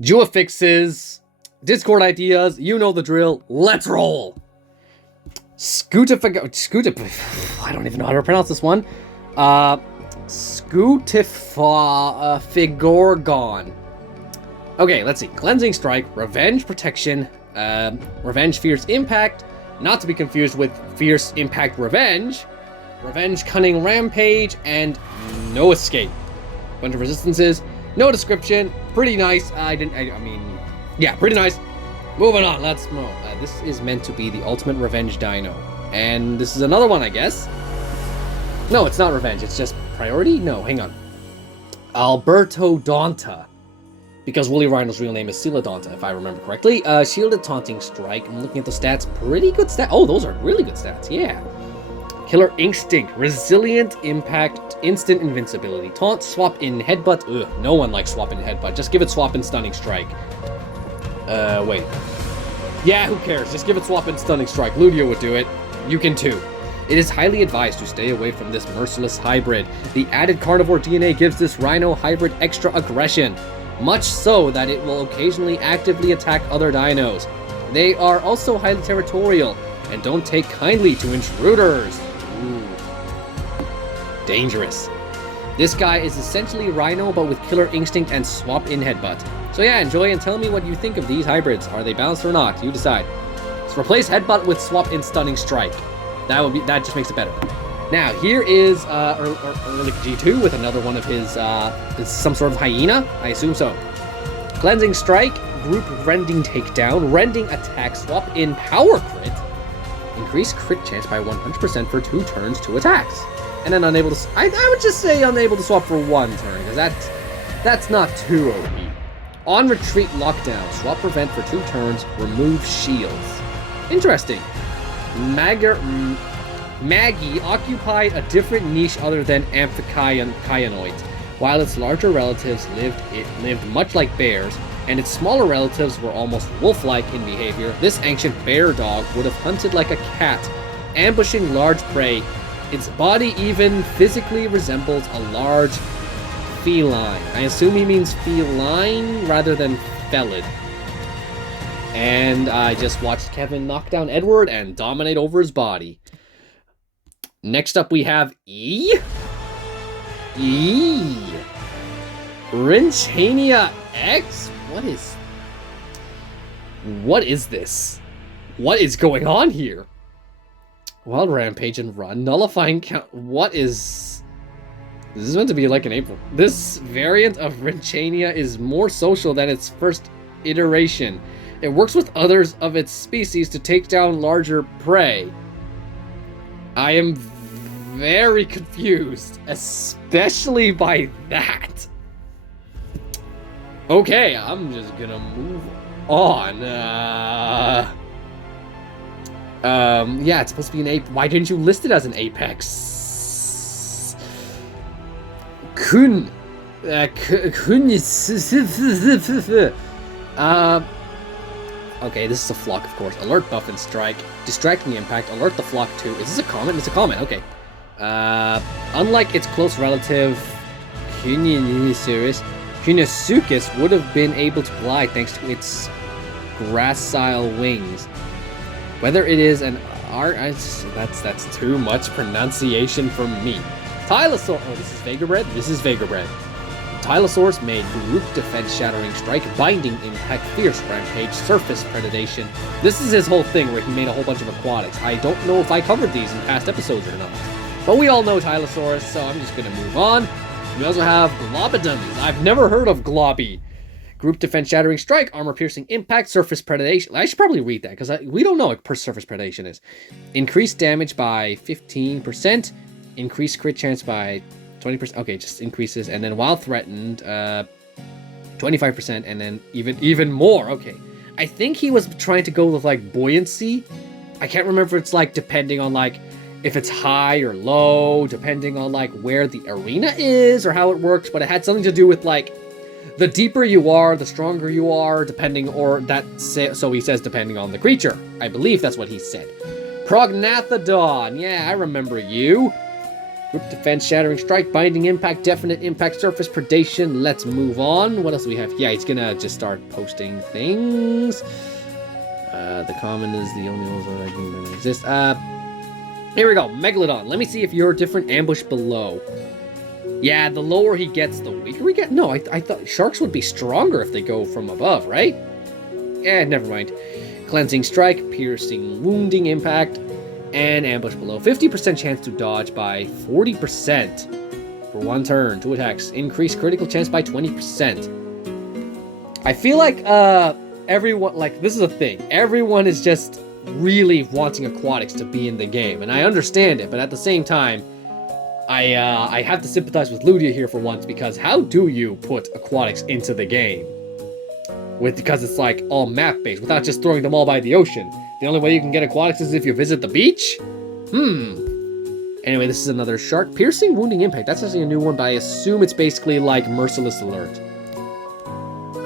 JWA fixes, Discord ideas, you know the drill, let's roll! I don't even know how to pronounce this one. Scootifigorgon. Okay, let's see. Cleansing Strike, Revenge Protection, Revenge Fierce Impact, not to be confused with Fierce Impact Revenge, Revenge Cunning Rampage, and No Escape. Bunch of resistances, no description, pretty nice. Yeah, pretty nice. Moving on, let's move. This is meant to be the ultimate revenge dino. And this is another one, I guess. No, it's not revenge, it's just priority? No, hang on. Alberto Donta. Because Woolly Rhino's real name is Siladonta, if I remember correctly. Shielded Taunting Strike. I'm looking at the stats. Pretty good stats. Oh, those are really good stats, yeah. Killer Instinct. Resilient Impact. Instant Invincibility. Taunt, Swap in Headbutt. Ugh, no one likes Swap in Headbutt. Just give it Swap in Stunning Strike. Wait. Yeah, who cares? Just give it Swap in Stunning Strike. Ludio would do it. You can too. It is highly advised to stay away from this merciless hybrid. The added carnivore DNA gives this rhino hybrid extra aggression. Much so that it will occasionally actively attack other dinos. They are also highly territorial and don't take kindly to intruders. Ooh. Dangerous. This guy is essentially Rhino but with Killer Instinct and Swap in Headbutt. So yeah, enjoy and tell me what you think of these hybrids. Are they balanced or not? You decide. Let's replace Headbutt with Swap in Stunning Strike. That just makes it better. Now, here is Ehrlich G2 with another one of his, some sort of hyena? I assume so. Cleansing Strike, Group Rending Takedown, Rending Attack, Swap in Power Crit, increase crit chance by 100% for 2 turns, 2 attacks. And then unable to, I would just say unable to swap for 1 turn, because that's not too OP. On Retreat Lockdown, swap Prevent for 2 turns, remove shields. Interesting. Maggie occupied a different niche other than amphicyanoids. While its larger relatives lived much like bears, and its smaller relatives were almost wolf-like in behavior, this ancient bear dog would have hunted like a cat, ambushing large prey. Its body even physically resembles a large feline. I assume he means feline rather than felid. And I just watched Kevin knock down Edward and dominate over his body. Next up we have Rinchania X? What is this? What is going on here? Wild Rampage and Run. Nullifying count. What is... This is meant to be like an April. This variant of Rinchania is more social than its first iteration. It works with others of its species to take down larger prey. I am very confused, especially by that. Okay, I'm just gonna move on. Yeah, it's supposed to be an ape. Why didn't you list it as an apex? Okay, this is a flock, of course. Alert, Buff, and Strike. Distracting Impact. Alert the flock too. Is this a comment? It's a comment, okay. Unlike its close relative, Kunisuchus would have been able to fly thanks to its gracile wings. Whether it is an that's too much pronunciation for me. Tylosaur. Oh, this is Vagabred? This is Vagabred. Tylosaurus made Group Defense Shattering Strike, Binding Impact, Fierce Rampage, Surface Predation. This is his whole thing where he made a whole bunch of aquatics. I don't know if I covered these in past episodes or not. But we all know Tylosaurus, so I'm just gonna move on. We also have Globidons. I've never heard of Globby. Group Defense Shattering Strike, Armor Piercing Impact, Surface Predation. I should probably read that, because we don't know what Surface Predation is. Increased damage by 15%. Increased crit chance by 20%. Okay, just increases. And then while threatened, 25%. And then even more. Okay. I think he was trying to go with, like, buoyancy. I can't remember if it's, like, depending on, like, if it's high or low, depending on, like, where the arena is or how it works. But it had something to do with, like, the deeper you are, the stronger you are, depending, or that, so he says depending on the creature. I believe that's what he said. Prognathodon. Yeah, I remember you. Group defense, shattering strike, binding impact, definite impact, surface predation. Let's move on. What else do we have? Yeah, he's gonna just start posting things. The common is the only one that can exist. Here we go. Megalodon. Let me see if you're different. Ambush below. Yeah, the lower he gets, the weaker we get. No, I thought sharks would be stronger if they go from above, right? Yeah, never mind. Cleansing strike, piercing, wounding impact, and ambush below. 50% chance to dodge by 40% for 1 turn. 2 attacks. Increase critical chance by 20%. I feel like everyone, like, this is a thing. Everyone is just really wanting aquatics to be in the game, and I understand it, but at the same time, I have to sympathize with Ludia here for once, because how do you put aquatics into the game? Because it's like all map-based, without just throwing them all by the ocean. The only way you can get aquatics is if you visit the beach? Anyway, this is another shark. Piercing, wounding impact. That's actually a new one, but I assume it's basically like Merciless Alert.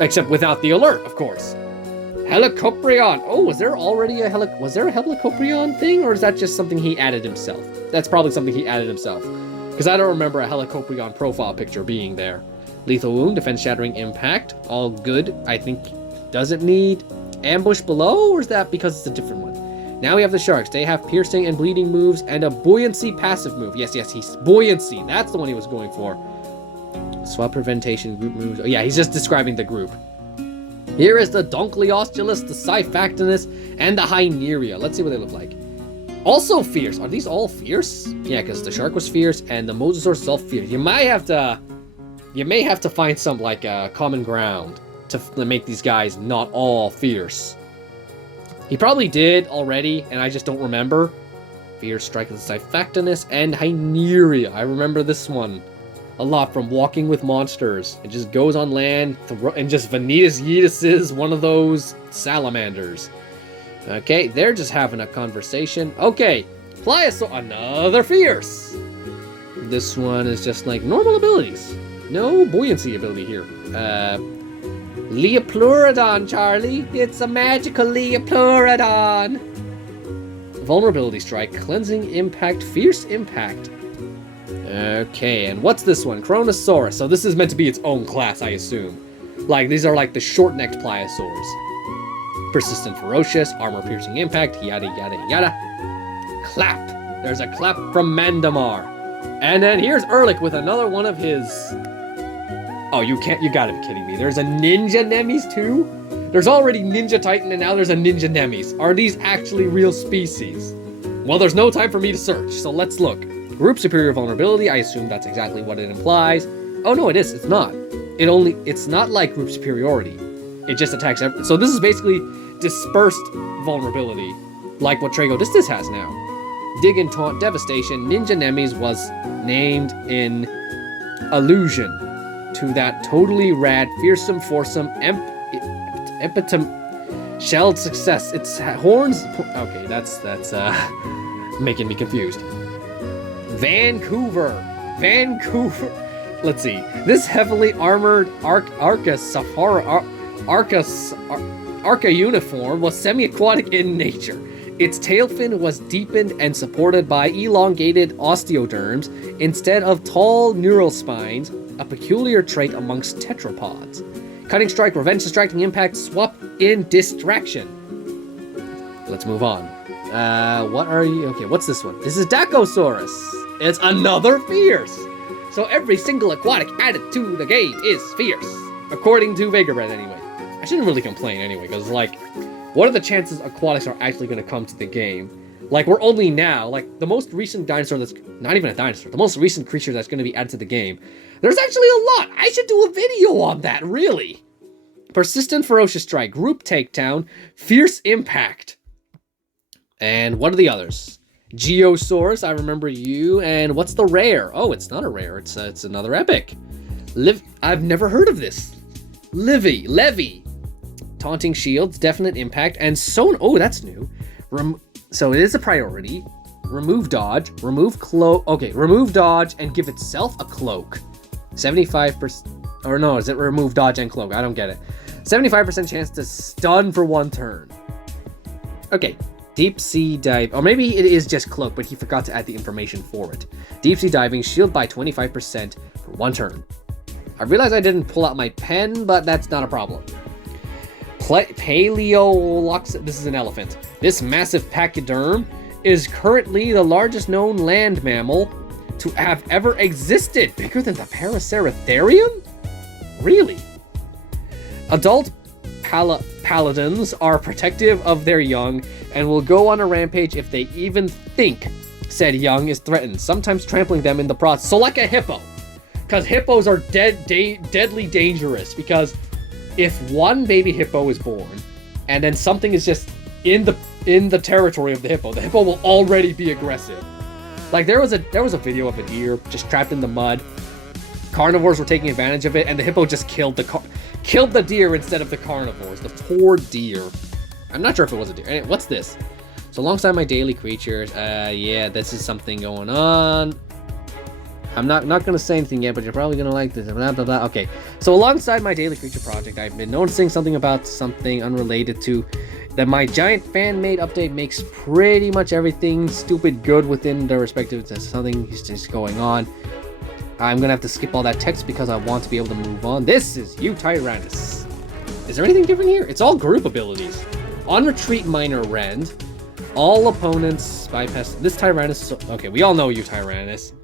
Except without the alert, of course. Helicoprion. Oh, was there already a Helicoprion thing, or is that just something he added himself? That's probably something he added himself, because I don't remember a Helicoprion profile picture being there. Lethal wound, defense shattering impact, all good. I think, does it need ambush below, or is that because it's a different one? Now we have the sharks. They have piercing and bleeding moves and a buoyancy passive move. Yes, he's buoyancy. That's the one he was going for. Swap preventation, group moves. Oh yeah, he's just describing the group. Here is the Donkleostulus, the Cyphactinus, and the Hyneria. Let's see what they look like. Also fierce. Are these all fierce? Yeah, because the shark was fierce and the Mosasaurus is all fierce. You may have to find some like common ground to make these guys not all fierce. He probably did already, and I just don't remember. Fierce strike of the Cyphactinus and Hyneria. I remember this one a lot from Walking with Monsters. It just goes on land and just Vanitas Yeetuses one of those salamanders. Okay, they're just having a conversation. Okay, Pliosaur, another fierce. This one is just like normal abilities. No buoyancy ability here. Leopleurodon, Charlie. It's a magical Leopleurodon. Vulnerability strike, cleansing impact, fierce impact. Okay, and what's this one? Chronosaurus. So this is meant to be its own class, I assume. Like, these are like the short-necked pliosaurs. Persistent ferocious, armor piercing impact, yada yada yada. Clap. There's a clap from Mandamar. And then here's Ehrlich with another one of his... Oh, you gotta be kidding me. There's a Ninja Nemes too? There's already Ninja Titan and now there's a Ninja Nemes. Are these actually real species? Well, there's no time for me to search, so let's look. Group superior vulnerability, I assume that's exactly what it implies. Oh no, it is, it's not. It's not like group superiority. It just attacks so this is basically dispersed vulnerability, like what Tragodistis has now. Dig and Taunt Devastation, Ninja Nemes was named in allusion to that totally rad, fearsome, foursome, epitome, shelled success. Its horns, okay, that's making me confused. Vancouver. Let's see. This heavily armored Arca uniform was semi-aquatic in nature. Its tail fin was deepened and supported by elongated osteoderms instead of tall neural spines, a peculiar trait amongst tetrapods. Cutting strike, revenge, distracting impact, swap in distraction. Let's move on. What are you? Okay, what's this one? This is Dacosaurus. It's another fierce. So every single aquatic added to the game is fierce, according to Vegabread anyway. I shouldn't really complain anyway, because like, what are the chances aquatics are actually going to come to the game? Like, we're only now, like, the most recent dinosaur that's, not even a dinosaur, the most recent creature that's going to be added to the game, there's actually a lot. I should do a video on that, really. Persistent Ferocious Strike, Group Takedown, Fierce Impact. And what are the others? Geosaurus, I remember you, and what's the rare? Oh, it's not a rare, it's another epic. I've never heard of this. Levy. Taunting Shields, Definite Impact, and oh, that's new. So it is a priority. Remove dodge, remove cloak. Okay, remove dodge and give itself a cloak. 75%, or no, is it remove dodge and cloak? I don't get it. 75% chance to stun for 1 turn. Okay, Deep sea dive, or maybe it is just cloak, but he forgot to add the information for it. Deep sea diving, shield by 25% for 1 turn. I realize I didn't pull out my pen, but that's not a problem. Paleolox, this is an elephant. This massive pachyderm is currently the largest known land mammal to have ever existed. Bigger than the Paraceratherium? Really? Adult paladins are protective of their young and will go on a rampage if they even think said young is threatened, sometimes trampling them in the process. So like a hippo, because hippos are deadly dangerous, because if one baby hippo is born and then something is just in the territory of the hippo will already be aggressive. Like there was a video of a deer just trapped in the mud. Carnivores were taking advantage of it, and the hippo just killed the deer instead of the carnivores. The poor deer. I'm not sure if it was a deer. Anyway, what's this? So alongside my daily creatures, yeah, this is something going on. I'm not gonna say anything yet, but you're probably gonna like this. Blah blah blah. Okay, so alongside my daily creature project, I've been noticing something about something unrelated to that. My giant fan-made update makes pretty much everything stupid good within the respective. Something is just going on. I'm gonna have to skip all that text because I want to be able to move on. This is you, Tyrannus. Is there anything different here? It's all group abilities. On retreat, minor rend. All opponents bypass this Tyrannus. Okay, we all know you, Tyrannus.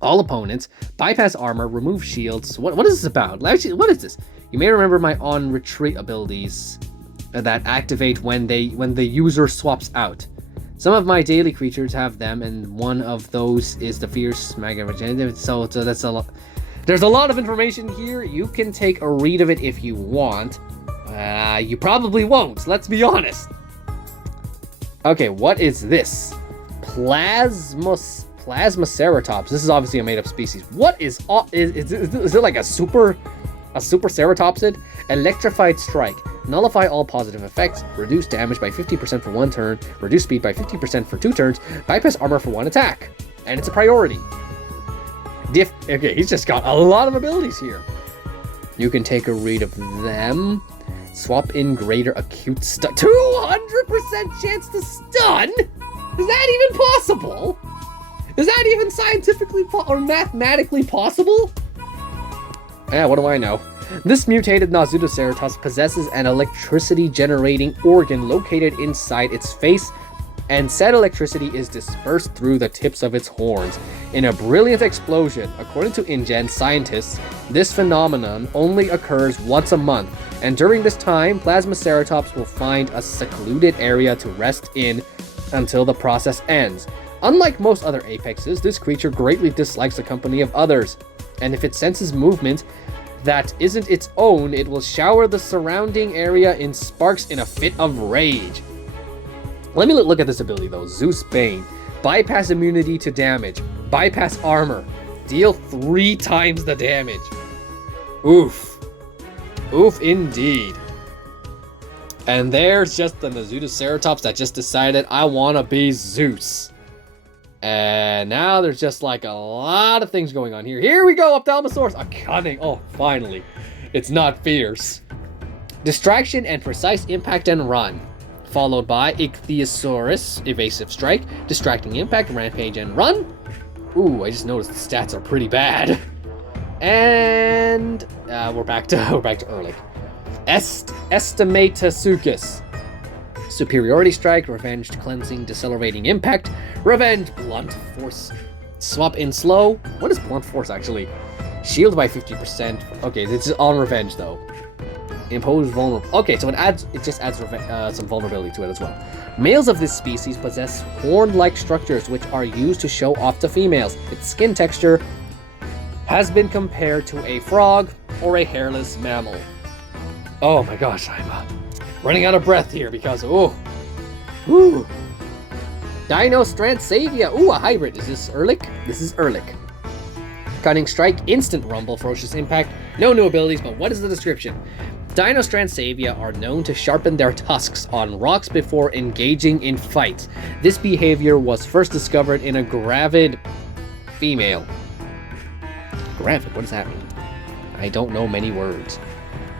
All opponents bypass armor, remove shields. What is this about? Actually, what is this? You may remember my on retreat abilities that activate when the user swaps out. Some of my daily creatures have them, and one of those is the fierce magazine. So that's a lot. There's a lot of information here. You can take a read of it if you want. You probably won't. Let's be honest. Okay, what is this? Plasmaceratops. This is obviously a made-up species. What is it like a super ceratopsid? Electrified strike. Nullify all positive effects. Reduce damage by 50% for 1 turn. Reduce speed by 50% for 2 turns. Bypass armor for 1 attack. And it's a priority. Okay, he's just got a lot of abilities here. You can take a read of them. Swap in greater acute stun. 200% chance to stun? Is that even possible? Is that even scientifically or mathematically possible? What do I know? This mutated Nazutoceratops possesses an electricity-generating organ located inside its face, and said electricity is dispersed through the tips of its horns. In a brilliant explosion, according to InGen scientists, this phenomenon only occurs once a month, and during this time, Plasmaceratops will find a secluded area to rest in until the process ends. Unlike most other apexes, this creature greatly dislikes the company of others, and if it senses movement that isn't its own, it will shower the surrounding area in sparks in a fit of rage. Let me look at this ability though. Zeus Bane. Bypass immunity to damage. Bypass armor. Deal 3 times the damage. Oof. Oof indeed. And there's just the Nazutoceratops that just decided I want to be Zeus. And now there's just like a lot of things going on here. Here we go, Ophthalmosaurus. A cunning. Oh, finally. It's not fierce. Distraction and precise impact and run. Followed by Ichthyosaurus, evasive strike, distracting impact, rampage and run. Ooh, I just noticed the stats are pretty bad. And we're back to Erlich. Estimatasuchus. Superiority strike, revenge, cleansing, decelerating impact, revenge, blunt force, swap in slow. What is blunt force actually? Shield by 50%. Okay, this is on revenge though. Impose vulnerable. Okay, so it just adds some vulnerability to it as well. Males of this species possess horn-like structures which are used to show off to females. Its skin texture has been compared to a frog or a hairless mammal. Oh my gosh, I'm running out of breath here because, ooh. Dinostransavia. Ooh, a hybrid. Is this Erlich? This is Erlich. Cunning strike, instant rumble, ferocious impact. No new abilities, but what is the description? Dinostransavia are known to sharpen their tusks on rocks before engaging in fights. This behavior was first discovered in a gravid female. Gravid? What does that mean? I don't know many words.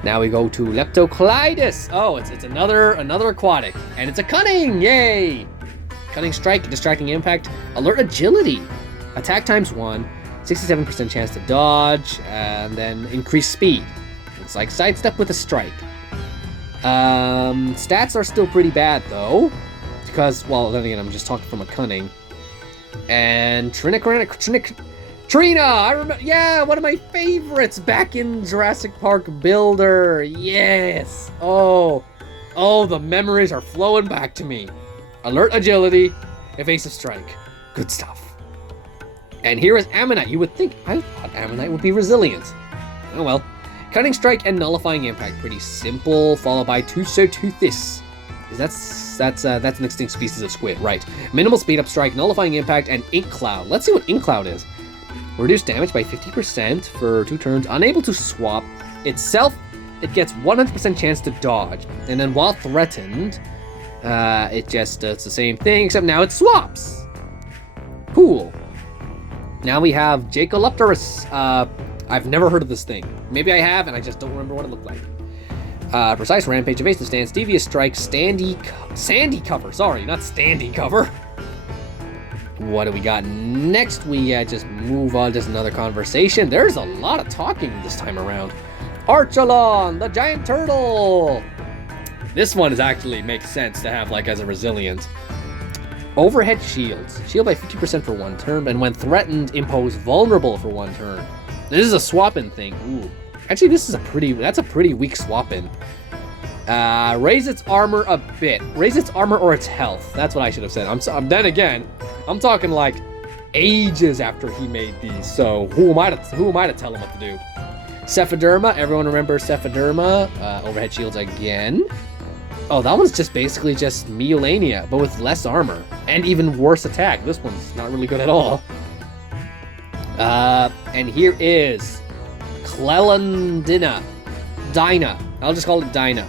Now we go to Leptocleidus. Oh, it's another aquatic, and it's a cunning. Yay! Cunning strike, distracting impact, alert agility, attack times 1, 67% chance to dodge, and then increase speed. It's like sidestep with a strike. Stats are still pretty bad though, because, well, then again, I'm just talking from a cunning. And Trina, I remember, yeah, one of my favorites back in Jurassic Park Builder. Yes. Oh, the memories are flowing back to me. Alert agility, evasive strike. Good stuff. And here is Ammonite. You would think, I thought Ammonite would be resilient. Oh well. Cunning strike and nullifying impact. Pretty simple, followed by Tusoteuthis. That's an extinct species of squid, right. Minimal speed up strike, nullifying impact, and ink cloud. Let's see what ink cloud is. Reduce damage by 50% for 2 turns. Unable to swap. Itself, it gets 100% chance to dodge. And then while threatened, it just does the same thing, except now it swaps. Cool. Now we have Jacolopterus. I've never heard of this thing. Maybe I have, and I just don't remember what it looked like. Precise rampage, evasive stance, devious strike, sandy cover. Sorry, not standing cover. What do we got next? We just move on to another conversation. There's a lot of talking this time around. Archelon, the giant turtle. This one is actually makes sense to have like as a resilient. Overhead shields. Shield by 50% for 1 turn, and when threatened, impose vulnerable for 1 turn. This is a swap-in thing. Ooh. Actually, that's a pretty weak swap-in. Raise its armor a bit. Raise its armor or its health. That's what I should have said. Then again, I'm talking like ages after he made these. So who am I to tell him what to do? Cephiderma. Everyone remembers Cephiderma. Overhead shields again. Oh, that one's just basically just Meolania, but with less armor and even worse attack. This one's not really good at all. And here is Clelandina. Dinah. I'll just call it Dinah.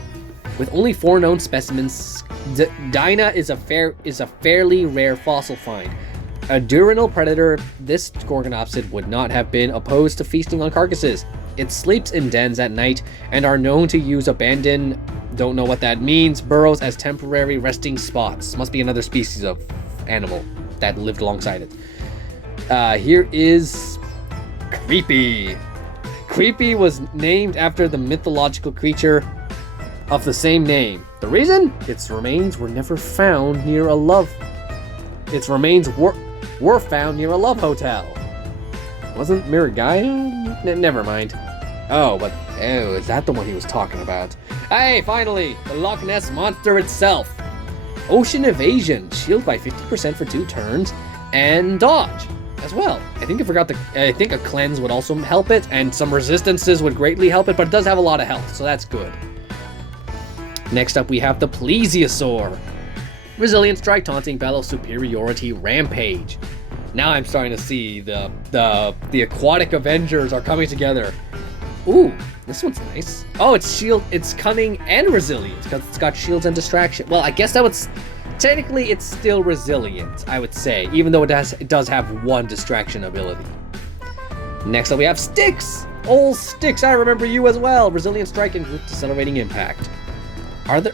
With only 4 known specimens, Dinah is a fairly rare fossil find. A diurnal predator, this Gorgonopsid would not have been opposed to feasting on carcasses. It sleeps in dens at night and are known to use abandoned, don't know what that means, burrows as temporary resting spots. Must be another species of animal that lived alongside it. Here is Creepy. Creepy was named after the mythological creature of the same name. The reason? Its remains were never found near a love. Its remains were found near a love hotel. Wasn't Miragaya? Never mind. Oh, is that the one he was talking about? Hey, finally, the Loch Ness Monster itself. Ocean evasion, shield by 50% for 2 turns, and dodge as well. I think a cleanse would also help it, and some resistances would greatly help it, but it does have a lot of health, so that's good. Next up, we have the Plesiosaur. Resilient strike, taunting, bellow, superiority, rampage. Now I'm starting to see the aquatic Avengers are coming together. Ooh, this one's nice. Oh, it's cunning and resilient because it's got shields and distraction. Well, I guess technically it's still resilient, I would say, even though it does have 1 distraction ability. Next up we have Styx. Old Styx, I remember you as well. Resilient strike and group decelerating impact.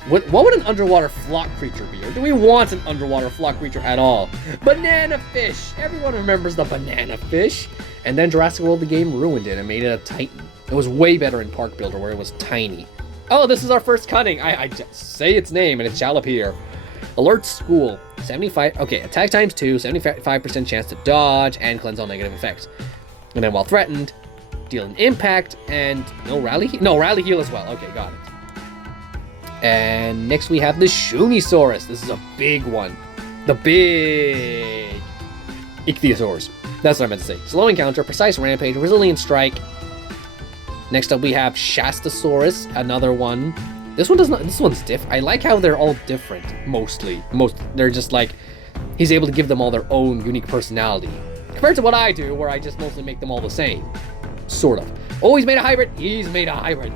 What would an underwater flock creature be? Or do we want an underwater flock creature at all? Banana fish! Everyone remembers the banana fish. And then Jurassic World the game ruined it and made it a Titan. It was way better in Park Builder where it was tiny. Oh, this is our first cunning. I just say its name and it shall appear. Alert School. 75. Okay, attack times 2, 75% chance to dodge, and cleanse all negative effects. And then while threatened, deal an impact and no rally heal as well. Okay, got it. And next we have the Shumisaurus. This is a big one. The big Ichthyosaurus. That's what I meant to say. Slow encounter, precise rampage, resilient strike. Next up we have Shastasaurus, another one. This one's different. I like how they're all different, mostly. They're just like, he's able to give them all their own unique personality. Compared to what I do, where I just mostly make them all the same. Sort of. Oh, he's made a hybrid. He's made a hybrid.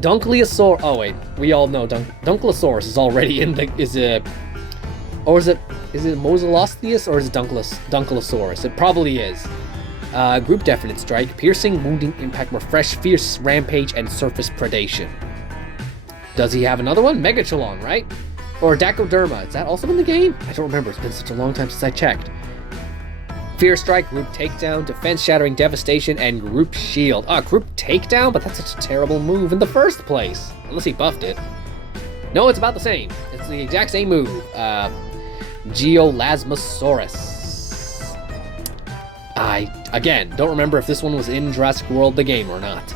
Dunkleosaurus. Oh wait, we all know Dunkleosaurus is already in the. Is it Mosalostheus or is it Dunkleosaurus? It probably is. Group Definite Strike, Piercing, Wounding, Impact, Refresh, Fierce, Rampage, and Surface Predation. Does he have another one? Megachalon, right? Or Dacoderma, is that also in the game? I don't remember, it's been such a long time since I checked. Fierce Strike, Group Takedown, Defense Shattering Devastation, and Group Shield. Group Takedown? But that's such a terrible move in the first place. Unless he buffed it. No, it's about the same. It's the exact same move. Geolasmosaurus. I, again, don't remember if this one was in Jurassic World the game or not.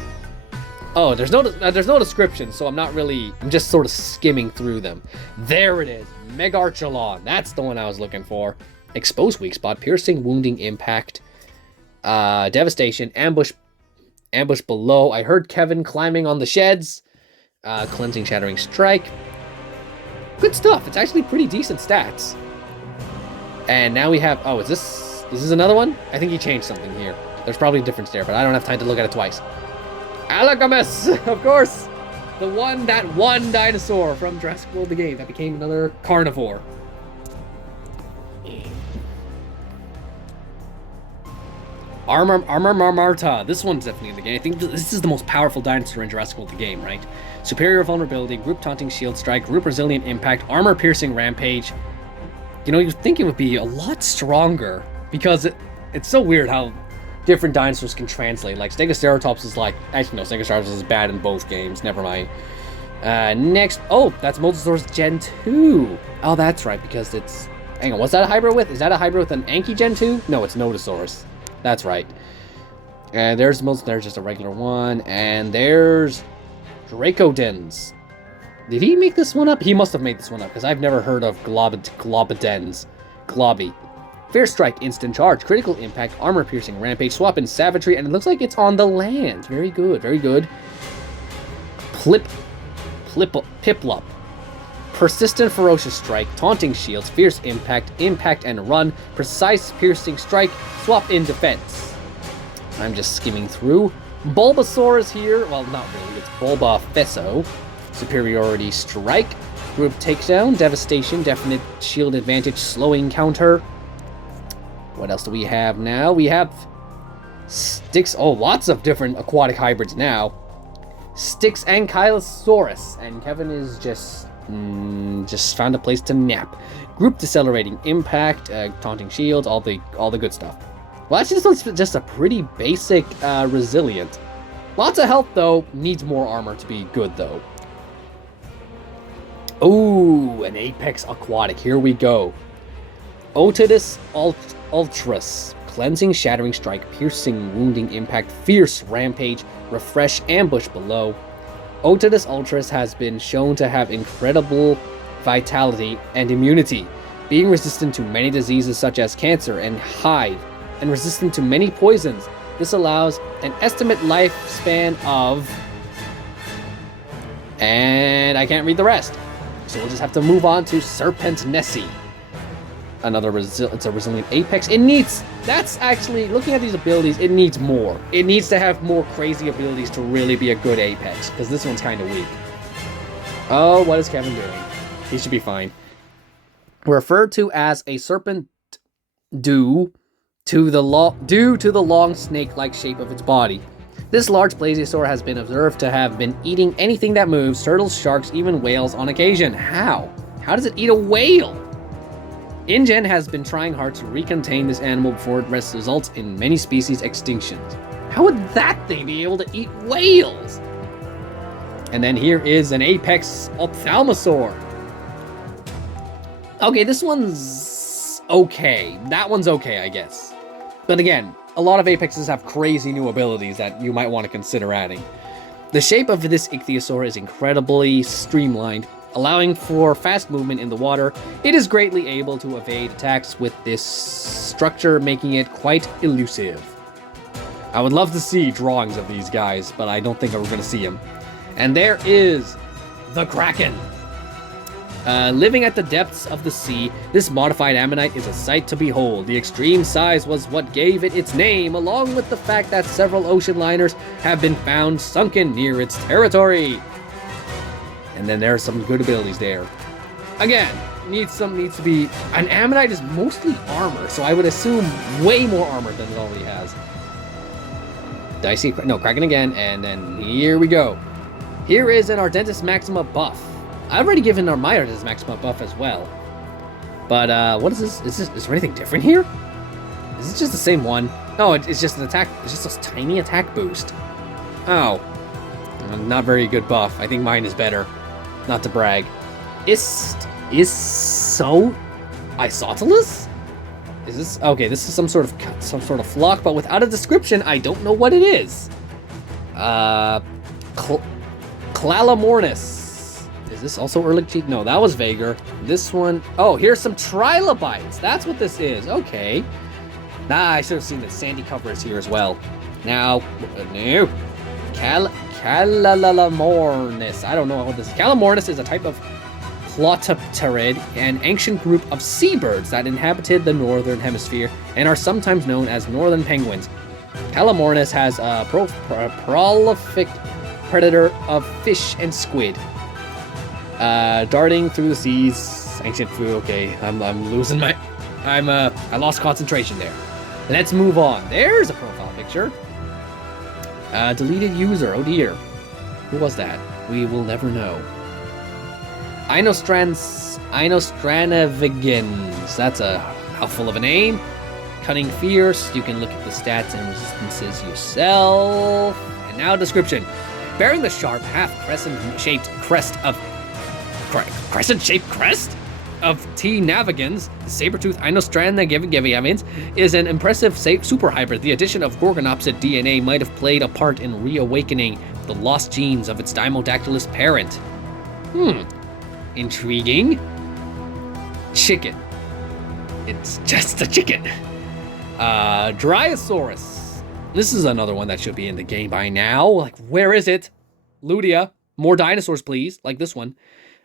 Oh, there's no description, so I'm just sort of skimming through them. There it is. Megarchalon. That's the one I was looking for. Expose Weak Spot, Piercing, Wounding, Impact, Devastation, Ambush below. I heard Kevin climbing on the sheds. Cleansing, Shattering Strike. Good stuff. It's actually pretty decent stats. And now we have... Oh, is this another one? I think he changed something here. There's probably a difference there, but I don't have time to look at it twice. Alagamus, of course. That one dinosaur from Jurassic World the game that became another carnivore. Armor Marmarta. This one's definitely in the game. I think this is the most powerful dinosaur in Jurassic World the game, right? Superior Vulnerability, Group Taunting Shield Strike, Group Resilient Impact, Armor Piercing Rampage. You know, you'd think it would be a lot stronger because it's so weird how different dinosaurs can translate. Like Stegoceratops is like... Actually, no, Stegoceratops is bad in both games. Never mind. Next... Oh, that's Mosasaurus Gen 2. Oh, that's right, because it's... Hang on, what's that a hybrid with? Is that a hybrid with an Anki Gen 2? No, it's Nodosaurus. That's right. And there's just a regular one. And there's Dracodens. Did he make this one up? He must have made this one up, because I've never heard of Globidens. Globby. Fierce Strike, Instant Charge, Critical Impact, Armor Piercing, Rampage, Swap in Savagery, and it looks like it's on the land. Very good, very good. Piplup. Persistent Ferocious Strike, Taunting Shields, Fierce Impact, Impact and Run, Precise Piercing Strike, Swap in Defense. I'm just skimming through. Bulbasaur is here. Well, not really. It's Bulbafesso. Superiority Strike, Group Takedown, Devastation, Definite Shield Advantage, Slowing Counter. What else do we have now? We have Styx. Oh, lots of different aquatic hybrids now. Styx Ankylosaurus. And Kevin is just found a place to nap. Group Decelerating Impact, Taunting Shields, all the good stuff. Well, actually, this one's just a pretty basic Resilient. Lots of health, though. Needs more armor to be good, though. Ooh, an Apex Aquatic. Here we go. Otodus Ultras. Cleansing, Shattering Strike, Piercing, Wounding, Impact, Fierce, Rampage, Refresh, Ambush below. Otodus Ultras has been shown to have incredible vitality and immunity, being resistant to many diseases such as cancer and hive, and resistant to many poisons. This allows an estimate lifespan of... And I can't read the rest. So we'll just have to move on to Serpent Nessie. It's a Resilient Apex. It needs... That's actually... Looking at these abilities, it needs more. It needs to have more crazy abilities to really be a good Apex, because this one's kind of weak. Oh, what is Kevin doing? He should be fine. Referred to as a serpent due to the long snake-like shape of its body. This large plesiosaur has been observed to have been eating anything that moves, turtles, sharks, even whales on occasion. How? How does it eat a whale? InGen has been trying hard to recontain this animal before it results in many species extinctions. How would that thing be able to eat whales? And then here is an Apex Ophthalmosaur. Okay, this one's okay. That one's okay, I guess. But again, a lot of Apexes have crazy new abilities that you might want to consider adding. The shape of this ichthyosaur is incredibly streamlined, allowing for fast movement in the water. It is greatly able to evade attacks with this structure, making it quite elusive. I would love to see drawings of these guys, but I don't think we're going to see them. And there is the Kraken. Living at the depths of the sea, this modified ammonite is a sight to behold. The extreme size was what gave it its name, along with the fact that several ocean liners have been found sunken near its territory. And then there are some good abilities there. Again, needs to be... An ammonite is mostly armor, so I would assume way more armor than it already has. I see? No, Kraken again, and then here we go. Here is an Ardentis Maxima buff. I've already given my Ardentis Maxima buff as well. But what is this? Is there anything different here? Is it just the same one? No, it's just an attack. It's just a tiny attack boost. Oh, not very good buff. I think mine is better. Not to brag. Is so Isosceles? Is this okay? This is some sort of flock, but without a description, I don't know what it is. Clalamornis. Is this also Ehrlich? No, that was Vager. This one, oh, here's some trilobites. That's what this is. Okay. Nah, I should have seen the sandy covers here as well. Now, no. Calamornis. I don't know what this is. Calamornis is a type of Plotopterid, an ancient group of seabirds that inhabited the northern hemisphere and are sometimes known as northern penguins. Calamornis has a prolific predator of fish and squid. Darting through the seas, ancient food. Okay, I'm losing my, I lost concentration there. Let's move on. There's a profile picture. Deleted user. Oh dear. Who was that? We will never know. Inostranavigens. That's a mouthful of a name. Cunning fierce. You can look at the stats and resistances yourself. And now description. Bearing the sharp half-crescent-shaped crest of T. navigans, the saber-toothed Inostranavigens is an impressive super hybrid. The addition of Gorgonopsid DNA might have played a part in reawakening the lost genes of its Dimodactylus parent. Intriguing. Chicken. It's just a chicken. Dryosaurus. This is another one that should be in the game by now. Like, where is it? Ludia. More dinosaurs, please. Like this one.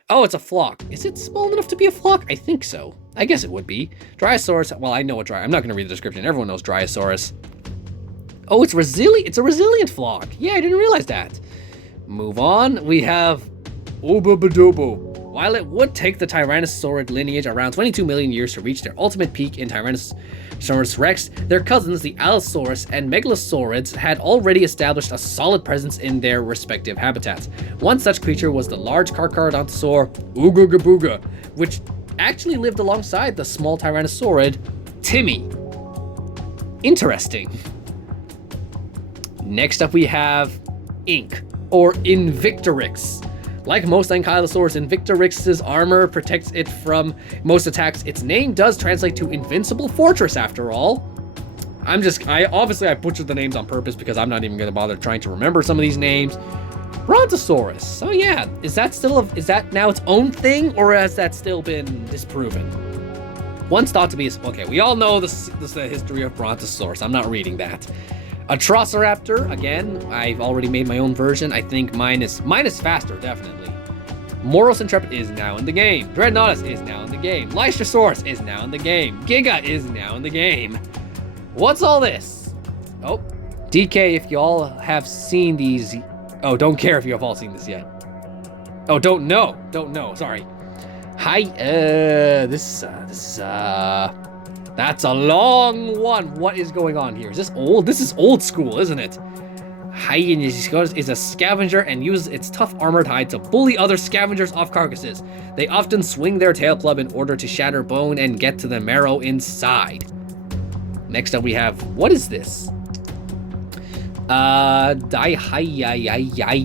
Oh, it's a flock. Is it small enough to be a flock? I think so. I guess it would be. Dryosaurus. Well, I know what I'm not going to read the description. Everyone knows Dryosaurus. Oh, it's resilient. It's a resilient flock. Yeah, I didn't realize that. Move on. We have Obobodobo. While it would take the Tyrannosaurid lineage around 22 million years to reach their ultimate peak in Tyrannosaurus rex, their cousins, the Allosaurus and Megalosaurids, had already established a solid presence in their respective habitats. One such creature was the large Carcharodontosaur Oogoogabooga, which actually lived alongside the small Tyrannosaurid Timmy. Interesting. Next up we have Ink, or Invictorix. Like most Ankylosaurs, Invictorix's armor protects it from most attacks. Its name does translate to Invincible Fortress after all. Obviously I butchered the names on purpose because I'm not even gonna bother trying to remember some of these names. Brontosaurus. So yeah, is that now its own thing, or has that still been disproven? Once thought to be, okay, we all know the history of Brontosaurus. I'm not reading that. Atrociraptor, again, I've already made my own version. I think mine is faster, definitely. Moros Intrepid is now in the game. Dreadnoughtus is now in the game. Lystrosaurus is now in the game. Giga is now in the game. What's all this? Oh, DK, if y'all have seen these. Oh, don't care if you have all seen this yet. Oh, don't know, sorry. Hi, that's a long one. What is going on here? Is this old? This is old school, isn't it? Hyenos is a scavenger and uses its tough armored hide to bully other scavengers off carcasses. They often swing their tail club in order to shatter bone and get to the marrow inside. Next up we have, what is this? I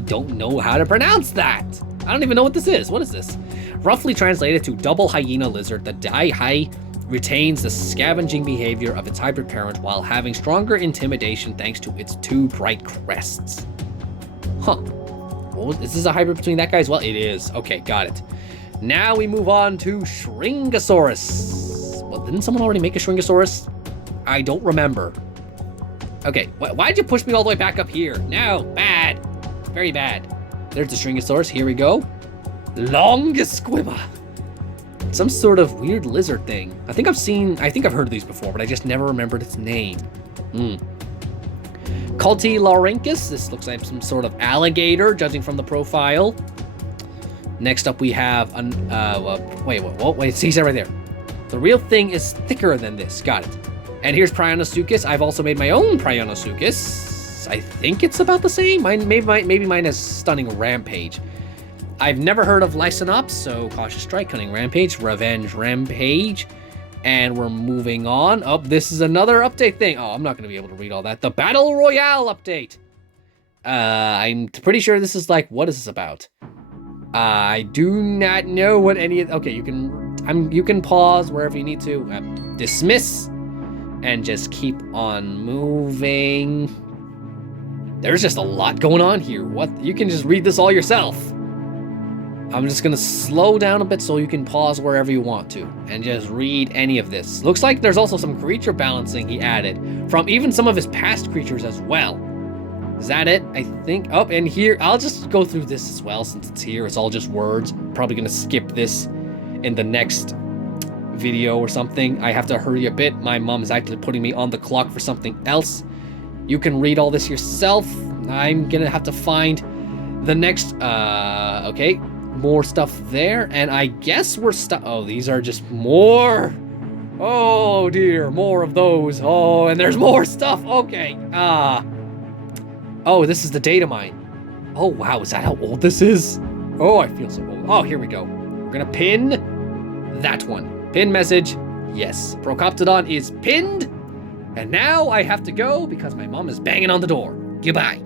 don't know how to pronounce that. I don't even know what this is. What is this? Roughly translated to double hyena lizard, the Dai retains the scavenging behavior of its hybrid parent while having stronger intimidation thanks to its two bright crests. Huh. Is this a hybrid between that guy as well? It is. Okay, got it. Now we move on to Shringosaurus. Well, didn't someone already make a Shringosaurus? I don't remember. Okay, why did you push me all the way back up here? No, bad. Very bad. There's the Shringosaurus. Here we go. Longisquima. Some sort of weird lizard thing. I think I've heard of these before, but I just never remembered its name. Cultilaurinchus. This looks like some sort of alligator, judging from the profile. Next up we have, wait, see that right there. The real thing is thicker than this, got it. And here's Prionosuchus. I've also made my own Prionosuchus. I think it's about the same. Maybe mine is Stunning Rampage. I've never heard of Lysonops, so Cautious Strike, Cunning Rampage, Revenge Rampage. And we're moving on. Oh, this is another update thing. Oh, I'm not going to be able to read all that. The Battle Royale update. I'm pretty sure this is like, what is this about? I do not know what any of... Okay, you can pause wherever you need to. Dismiss. And just keep on moving. There's just a lot going on here. What? You can just read this all yourself. I'm just gonna slow down a bit so you can pause wherever you want to and just read any of this. Looks like there's also some creature balancing he added from even some of his past creatures as well. Is that it? I think. Oh, and here, I'll just go through this as well since it's here. It's all just words. Probably gonna skip this in the next video or something. I have to hurry a bit. My mom is actually putting me on the clock for something else. You can read all this yourself. I'm gonna have to find the next, okay. More stuff there, and I guess we're stuck. Oh, these are just more. Oh dear, more of those. Oh, and there's more stuff. Okay. Oh, this is the data mine. Oh wow, is that how old this is? Oh, I feel so old. Oh, here we go. We're gonna pin that one. Pin message. Yes, Procoptodon is pinned, and now I have to go because my mom is banging on the door. Goodbye.